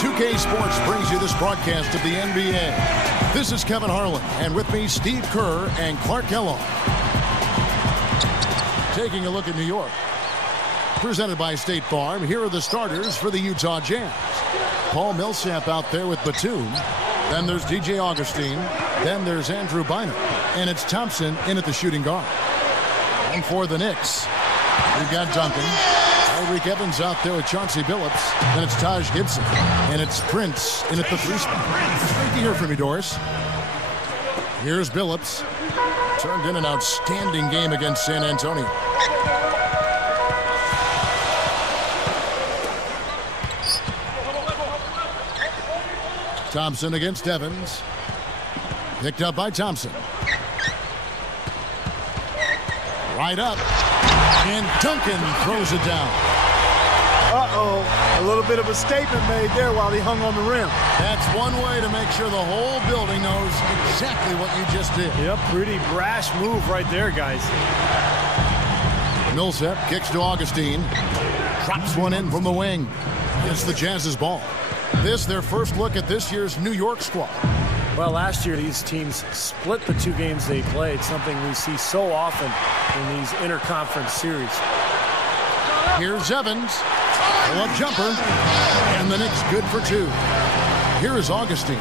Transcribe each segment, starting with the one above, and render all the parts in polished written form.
2K Sports brings you this broadcast of the NBA. This is Kevin Harlan, and with me, Steve Kerr and Clark Kellogg. Taking a look at New York. Presented by State Farm, here are the starters for the Utah Jazz. Paul Millsap out there with Batum. Then there's DJ Augustine. Then there's Andrew Bynum. And it's Thompson in at the shooting guard. And for the Knicks, we've got Duncan. Tyreke Evans out there with Chauncey Billups. Then it's Taj Gibson. And it's Prince in at the 3 spot. Great to hear from you, Doris. Here's Billups. Turned in an outstanding game against San Antonio. Thompson against Evans. Picked up by Thompson. Right up. And Duncan throws it down. Uh-oh. A little bit of a statement made there while he hung on the rim. That's one way to make sure the whole building knows exactly what you just did. Yep, pretty brash move right there, guys. Millsap kicks to Augustine. Drops one in from the wing. It's the Jazz's ball. This, their first look at this year's New York squad. Well, last year these teams split the 2 games they played, something we see so often in these interconference series. Here's Evans. Pull-up jumper. And the Knicks good for 2. Here is Augustine.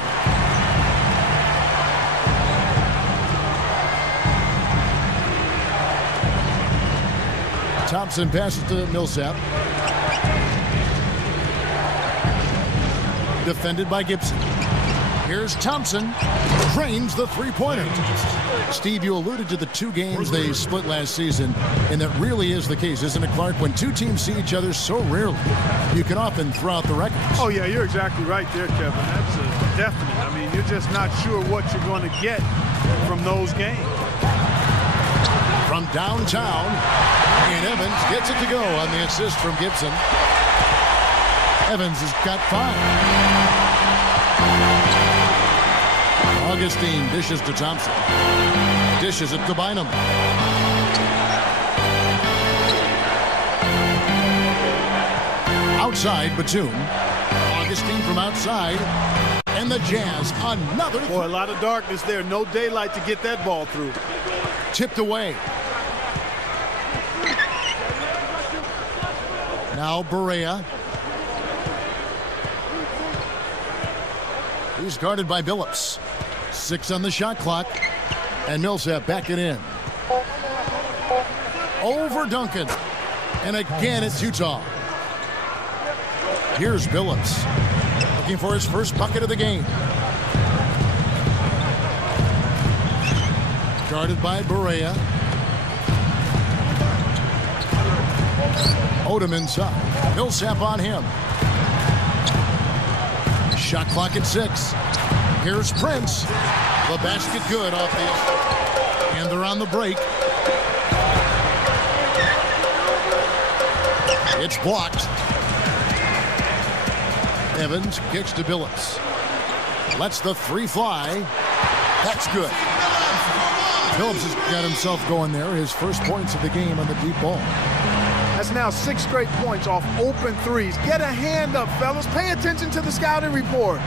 Thompson passes to Millsap. Defended by Gibson. Here's Thompson. Drains the 3-pointer. Steve, you alluded to the 2 games they split last season, and that really is the case, isn't it, Clark? When 2 teams see each other so rarely, you can often throw out the records. Oh, yeah, you're exactly right there, Kevin. That's definite. I mean, you're just not sure what you're going to get from those games. From downtown, and Evans gets it to go on the assist from Gibson. Evans has got 5. Augustine dishes to Thompson. Dishes it to Bynum. Outside, Batum. Augustine from outside. And the Jazz, another. Boy, a lot of darkness there. No daylight to get that ball through. Tipped away. Now Barea. He's guarded by Billups. 6 on the shot clock. And Millsap back it in. Over Duncan. And again, it's Utah. Here's Billups. Looking for his first bucket of the game. Guarded by Barea. Odom inside. Millsap on him. Shot clock at 6. Here's Prince. The basket good off the... And they're on the break. It's blocked. Evans kicks to Billups. Lets the 3 fly. That's good. Billups has got himself going there. His first points of the game on the deep ball. That's now 6 straight points off open 3s. Get a hand up, fellas. Pay attention to the scouting report.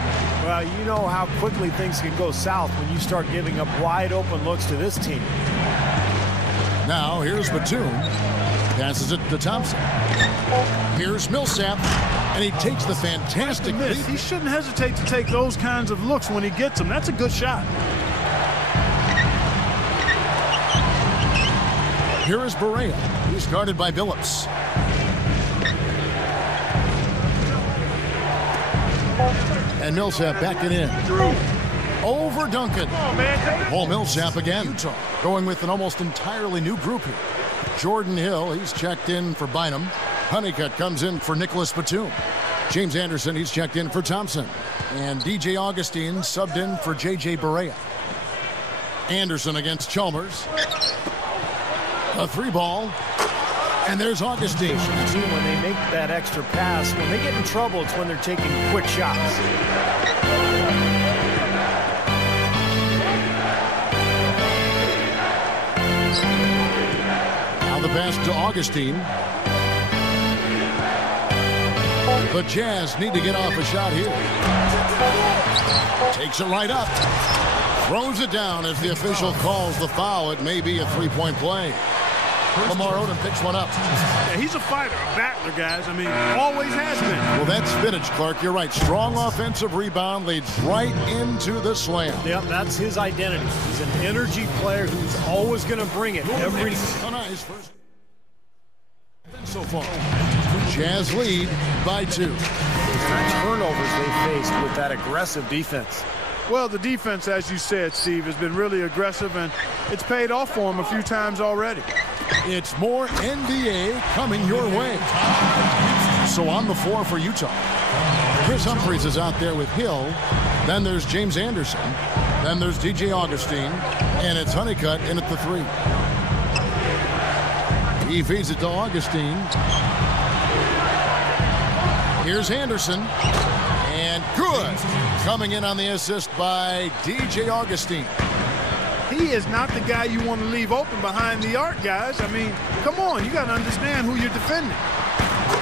Well, you know how quickly things can go south when you start giving up wide open looks to this team. Now, here's Batum. Passes it to Thompson. Here's Millsap. And he takes the fantastic lead. He shouldn't hesitate to take those kinds of looks when he gets them. That's a good shot. Here is Barea. He's guarded by Billups. And Millsap back it in. Over Duncan. Paul Millsap again. Utah going with an almost entirely new group here. Jordan Hill, he's checked in for Bynum. Honeycutt comes in for Nicholas Batum. James Anderson, he's checked in for Thompson. And DJ Augustine subbed in for J.J. Barea. Anderson against Chalmers. A 3-ball. And there's Augustine. When they make that extra pass, when they get in trouble, it's when they're taking quick shots. Now the pass to Augustine. The Jazz need to get off a shot here. Takes it right up. Throws it down as the official calls the foul. It may be a three-point play. Lamar Odom picks one up. Yeah, he's a fighter, a battler, guys. I mean, always has been. Well, that's spinach, Clark. You're right. Strong offensive rebound leads right into the slam. Yep, that's his identity. He's an energy player who's always going to bring it every on ice first. So far, Jazz lead by 2. The turnovers they faced with that aggressive defense. Well, the defense, as you said, Steve, has been really aggressive, and it's paid off for them a few times already. It's more NBA coming your way. So on the floor for Utah, Chris Humphries is out there with Hill. Then there's James Anderson. Then there's DJ Augustine. And it's Honeycutt in at the 3. He feeds it to Augustine. Here's Anderson. And good. Coming in on the assist by DJ Augustine. He is not the guy you want to leave open behind the arc, guys. I mean, come on. You got to understand who you're defending.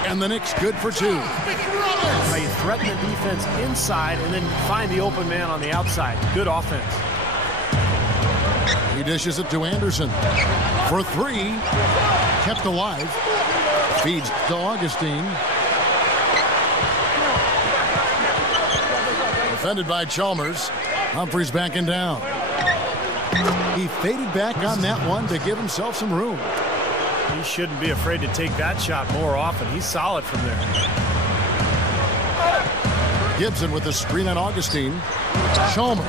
And the Knicks good for 2. Now you threaten the defense inside and then find the open man on the outside. Good offense. He dishes it to Anderson for 3. Kept alive. Feeds to Augustine. Defended by Chalmers. Humphries backing down. He faded back on that one to give himself some room. He shouldn't be afraid to take that shot more often. He's solid from there. Gibson with the screen on Augustine. Chalmers.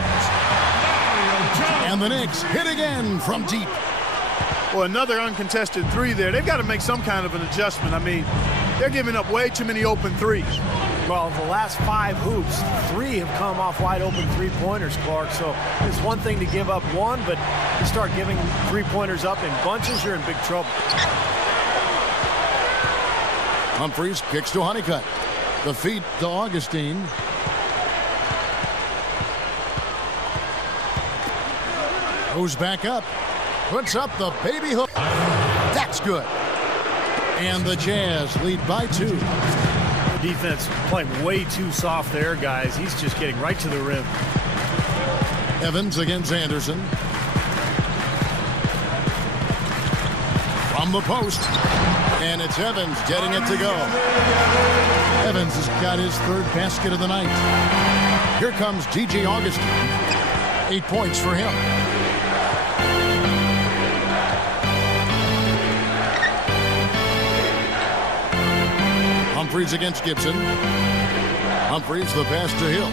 And the Knicks hit again from deep. Well, another uncontested 3 there. They've got to make some kind of an adjustment. I mean, they're giving up way too many open 3s. Well, the last 5 hoops, 3 have come off wide open 3-pointers, Clark. So it's one thing to give up 1, but you start giving 3-pointers up in bunches, you're in big trouble. Humphries kicks to Honeycutt. The feed to Augustine. Goes back up. Puts up the baby hook. That's good. And the Jazz lead by 2. The defense playing way too soft there, guys. He's just getting right to the rim. Evans against Anderson. From the post. And it's Evans getting it to go. Evans has got his 3rd basket of the night. Here comes DJ Augustine. 8 points for him. Humphries against Gibson. Humphries, the pass to Hill.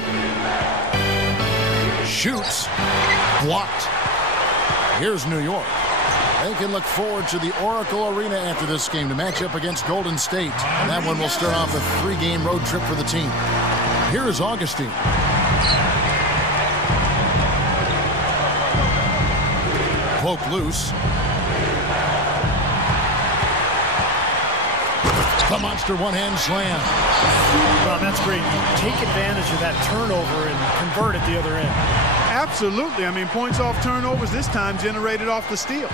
Shoots. Blocked. Here's New York. They can look forward to the Oracle Arena after this game to match up against Golden State. And that one will start off a 3-game road trip for the team. Here is Augustine. Poke loose. The monster one-hand slam. Well, that's great. Take advantage of that turnover and convert it the other end. Absolutely. I mean, points off turnovers this time generated off the steal.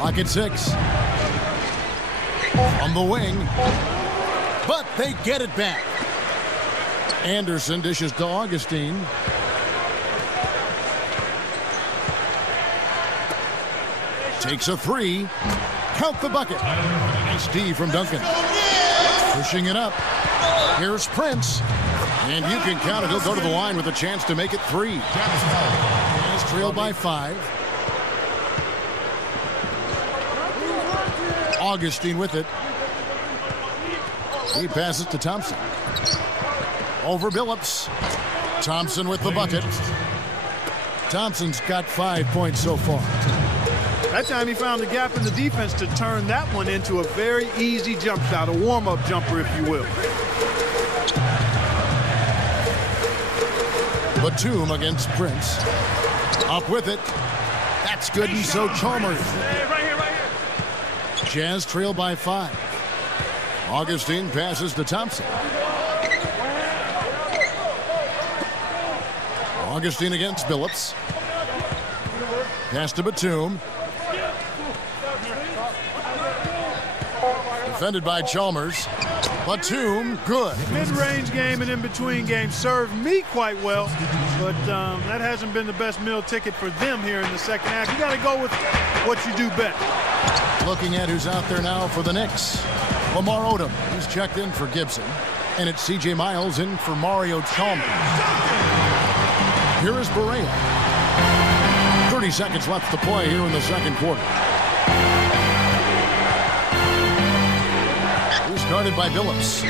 Lock at 6. On the wing. But they get it back. Anderson dishes to Augustine. Takes a 3. Count the bucket. Nice D from Duncan. Pushing it up. Here's Prince. And you can count it. He'll go to the line with a chance to make it 3. He's trailed by 5. Augustine with it. He passes to Thompson. Over Billups. Thompson with the bucket. Thompson's got 5 points so far. That time he found the gap in the defense to turn that one into a very easy jump shot, a warm-up jumper, if you will. Batum against Prince. Up with it. That's good, and so Chalmers. Right here. Jazz trail by 5. Augustine passes to Thompson. Augustine against Billups. Pass to Batum. Defended by Chalmers. Batum, good. Mid-range game and in-between game served me quite well, but that hasn't been the best meal ticket for them here in the second half. You got to go with what you do best. Looking at who's out there now for the Knicks. Lamar Odom, he's checked in for Gibson. And it's C.J. Miles in for Mario Chalmers. Here is Barea. 30 seconds left to play here in the second quarter. Guarded by Billups.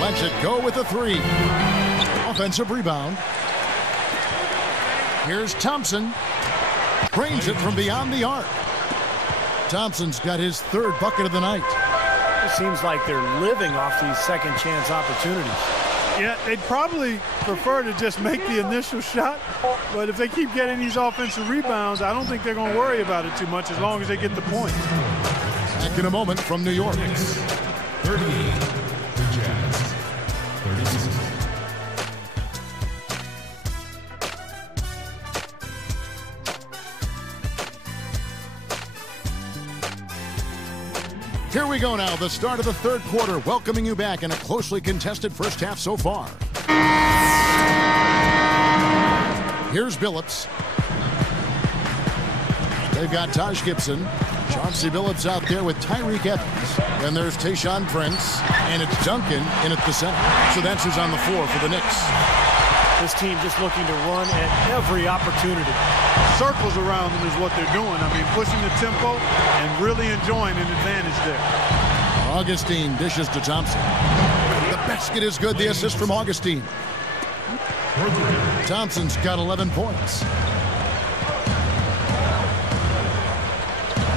Lets it go with a three. Offensive rebound. Here's Thompson. Drains it from beyond the arc. Thompson's got his third bucket of the night. It seems like they're living off these second chance opportunities. Yeah, they'd probably prefer to just make the initial shot, but if they keep getting these offensive rebounds, I don't think they're going to worry about it too much as long as they get the point. Back in a moment from New York. 38. The Jazz. 36. Here we go now, the start of the third quarter, welcoming you back in a closely contested first half so far. Here's Billups. They've got Taj Gibson. Chauncey Billups out there with Tyreek Evans. Then there's Tayshaun Prince. And it's Duncan in at the center. So that's who's on the floor for the Knicks. This team just looking to run at every opportunity. Circles around them is what they're doing. I mean, pushing the tempo and really enjoying an advantage there. Augustine dishes to Thompson. The basket is good. The assist from Augustine. Thompson's got 11 points.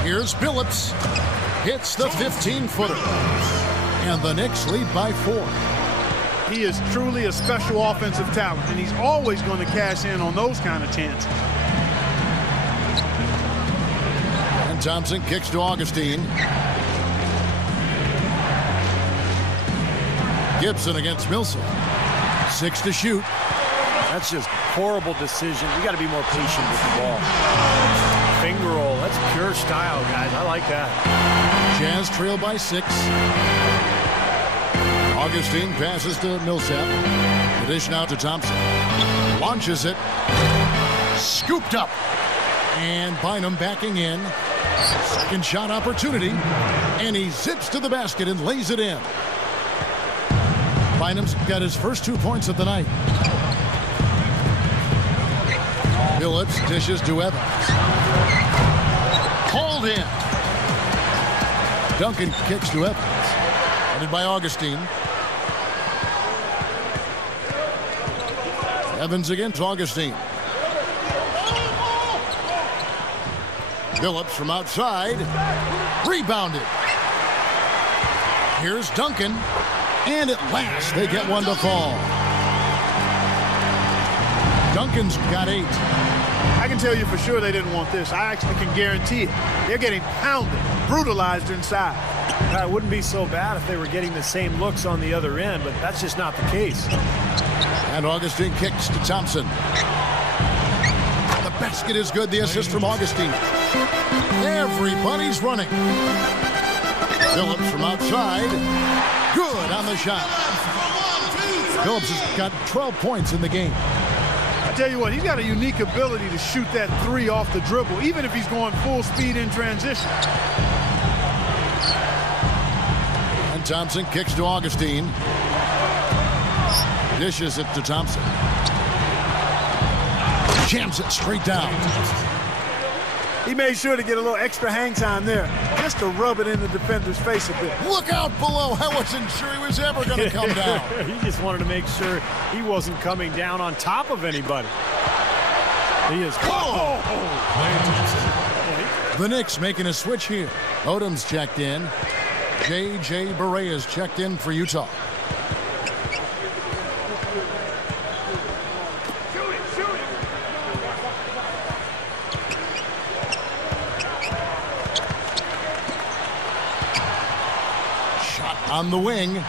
Here's Billups. Hits the 15-footer. And the Knicks lead by 4. He is truly a special offensive talent, and he's always going to cash in on those kind of chances. And Thompson kicks to Augustine. Gibson against Millsap. 6 to shoot. That's just horrible decision. You got to be more patient with the ball. Finger roll. That's pure style, guys. I like that. Jazz trail by 6. Augustine passes to Millsap. The dish now to Thompson. Launches it. Scooped up. And Bynum backing in. Second shot opportunity. And he zips to the basket and lays it in. Bynum's got his first 2 points of the night. Billups dishes to Evans. Hauled in. Duncan kicks to Evans. Headed by Augustine. Evans against Augustine. Billups from outside. Rebounded. Here's Duncan. And at last, they get one to fall. Duncan's got 8. I can tell you for sure they didn't want this. I actually can guarantee it. They're getting pounded, brutalized inside. It wouldn't be so bad if they were getting the same looks on the other end, but that's just not the case. And Augustine kicks to Thompson. The basket is good. The assist from Augustine. Everybody's running. Billups from outside. Good on the shot. Billups has got 12 points in the game. I tell you what, he's got a unique ability to shoot that 3 off the dribble, even if he's going full speed in transition. And Thompson kicks to Augustine. Dishes it to Thompson. Jams it straight down. He made sure to get a little extra hang time there, just to rub it in the defender's face a bit. Look out below. I wasn't sure he was ever going to come down. He just wanted to make sure he wasn't coming down on top of anybody. He is. Oh. The Knicks making a switch here. Odom's checked in. J.J. Barea's checked in for Utah. On the wing,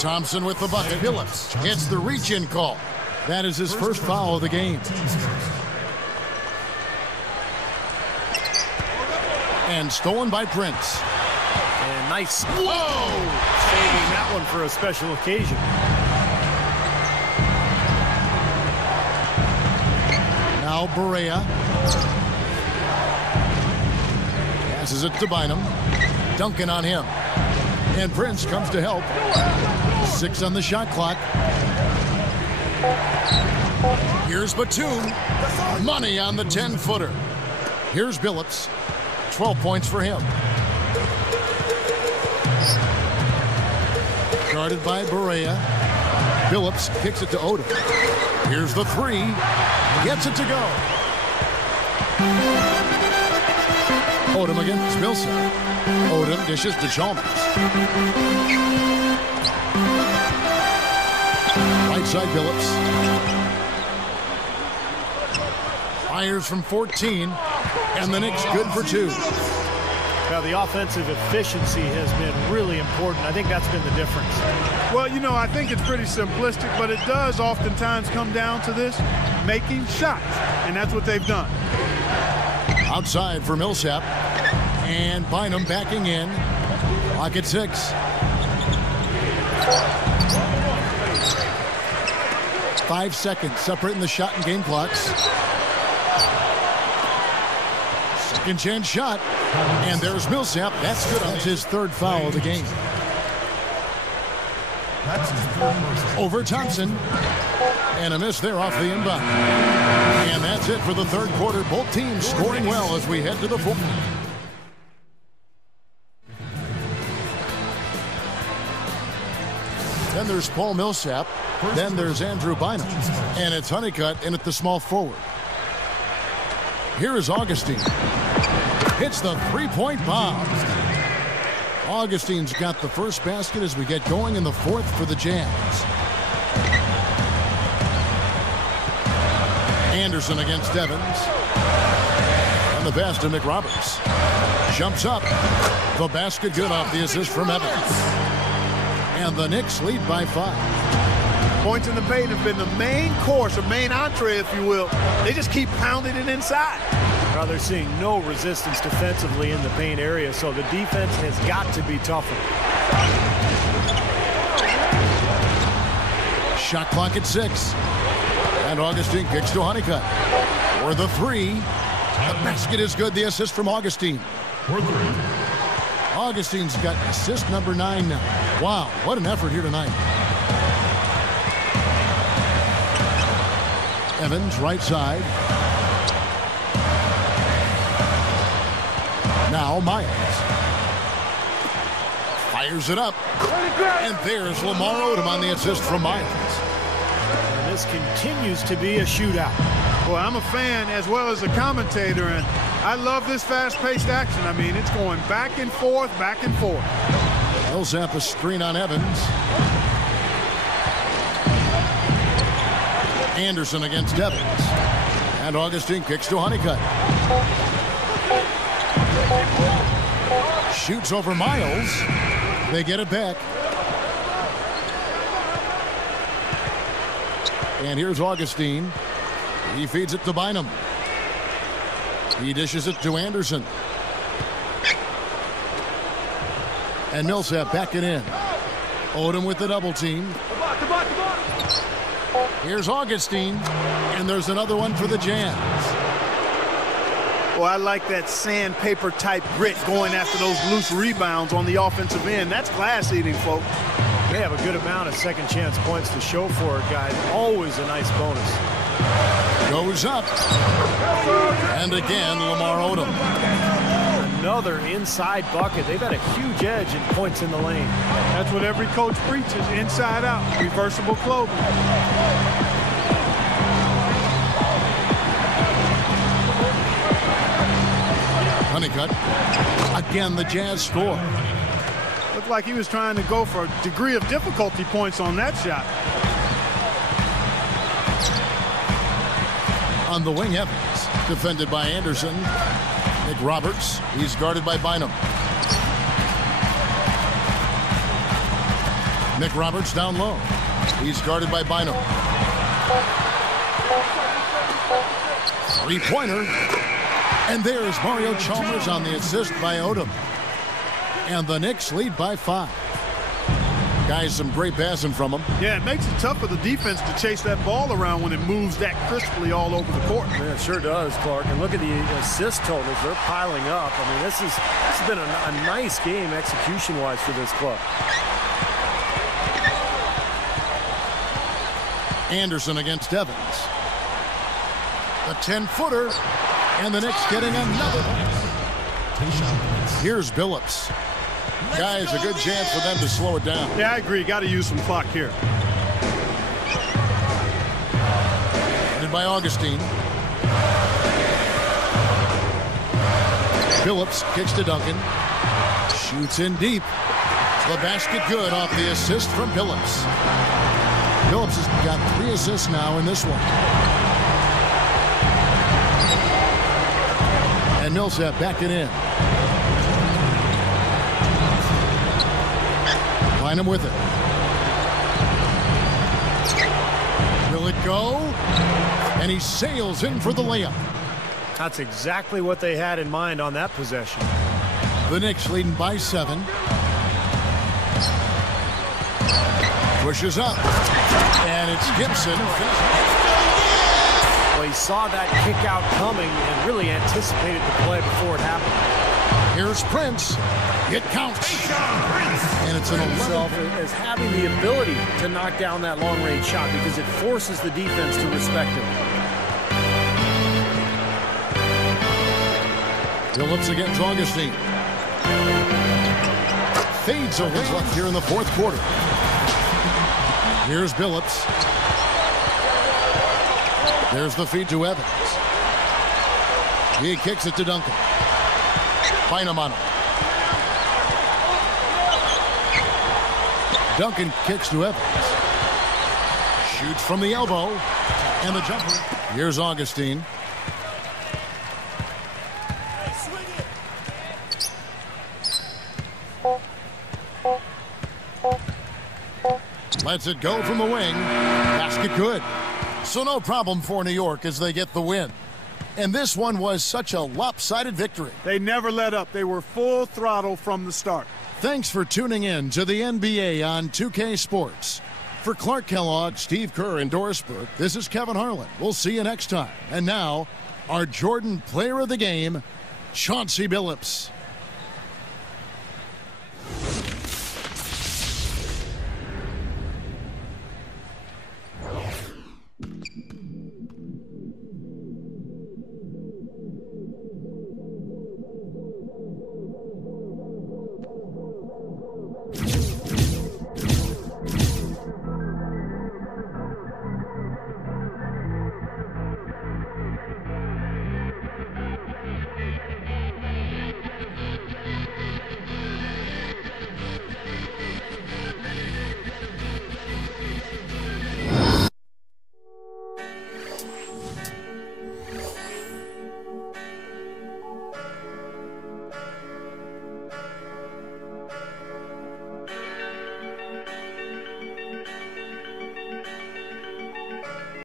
Thompson with the bucket. Billups gets the reach-in call. That is his first foul of the game. And stolen by Prince. And nice. Whoa! Saving that one for a special occasion. Now Barea. Passes it to Bynum. Duncan on him. And Prince comes to help. 6 on the shot clock. Here's Batum. Money on the 10-footer. Here's Billups. 12 points for him. Guarded by Barea. Billups kicks it to Odom. Here's the 3. Gets it to go. Odom against Millsap. Odom dishes to Chalmers. Right side Billups. Fires from 14. And the Knicks good for 2. Now, the offensive efficiency has been really important. I think that's been the difference. Well, you know, I think it's pretty simplistic, but it does oftentimes come down to this, making shots. And that's what they've done. Outside for Millsap. And Bynum backing in. Clock at 6. 5 seconds separating the shot and game clocks. Second chance shot. And there's Millsap. That's good. That's his 3rd foul of the game. Over Thompson. And a miss there off the inbound. And that's it for the 3rd quarter. Both teams scoring well as we head to the 4th. Then there's Paul Millsap. Then there's Andrew Bynum. And it's Honeycutt in at the small forward. Here is Augustine. Hits the 3-point bomb. Augustine's got the first basket as we get going in the 4th for the Jazz. Anderson against Evans. And the pass to McRoberts. Jumps up. The basket good off the assist from Evans. And the Knicks lead by 5. Points in the paint have been the main course, or main entree, if you will. They just keep pounding it inside. Well, they're seeing no resistance defensively in the paint area, so the defense has got to be tougher. Shot clock at 6. And Augustine kicks to Honeycutt. For the 3. The basket is good. The assist from Augustine. For 3. Augustine's got assist number 9 now. Wow, what an effort here tonight. Evans, right side. Now Miles. Fires it up. And there's Lamar Odom on the assist from Miles. And this continues to be a shootout. Well, I'm a fan as well as a commentator, and I love this fast-paced action. I mean, it's going back and forth, back and forth. Millsap a screen on Evans. Anderson against Evans. And Augustine kicks to Honeycutt. Shoots over Miles. They get it back. And here's Augustine. He feeds it to Bynum. He dishes it to Anderson. And Millsap backing in. Odom with the double team. Here's Augustine. And there's another one for the Jazz. Well, I like that sandpaper type grit going after those loose rebounds on the offensive end. That's glass eating, folks. They have a good amount of second chance points to show for it, guys. Always a nice bonus. Goes up. And again, Lamar Odom. Another inside bucket. They've got a huge edge in points in the lane. That's what every coach preaches, inside out, reversible clothing. Honeycutt. Again, the Jazz score. Looked like he was trying to go for a degree of difficulty points on that shot. On the wing, Evans. Defended by Anderson. McRoberts. He's guarded by Bynum. McRoberts down low. He's guarded by Bynum. Three-pointer. And there's Mario Chalmers on the assist by Odom. And the Knicks lead by 5. Guys, some great passing from them. Yeah, it makes it tough for the defense to chase that ball around when it moves that crisply all over the court. Yeah, it sure does, Clark. And look at the assist totals. They're piling up. I mean, this has been a nice game execution-wise for this club. Anderson against Evans. A 10-footer. And the Knicks getting another. Here's Billups. Guys, a good chance for them to slow it down. Yeah, I agree. Got to use some clock here. Headed by Augustine. Billups kicks to Duncan. Shoots in deep. The basket good off the assist from Billups. Billups has got 3 assists now in this one. And Millsap back it in. Find him with it. Will it go? And he sails in for the layup. That's exactly what they had in mind on that possession. The Knicks leading by 7. Pushes up. And it's Gibson. Well, he saw that kick out coming and really anticipated the play before it happened. Here's Prince. It counts. And it's an 11. As having the ability to knock down that long-range shot because it forces the defense to respect him. Billups against Augustine. Fades over what's left here in the 4th quarter. Here's Billups. There's the feed to Evans. He kicks it to Duncan. Bynum on him. Duncan kicks to Evans. Shoots from the elbow. And the jumper. Here's Augustine. Lets it go from the wing. Basket good. So no problem for New York as they get the win. And this one was such a lopsided victory. They never let up. They were full throttle from the start. Thanks for tuning in to the NBA on 2K Sports. For Clark Kellogg, Steve Kerr, and Doris Burke, this is Kevin Harlan. We'll see you next time. And now, our Jordan Player of the Game, Chauncey Billups.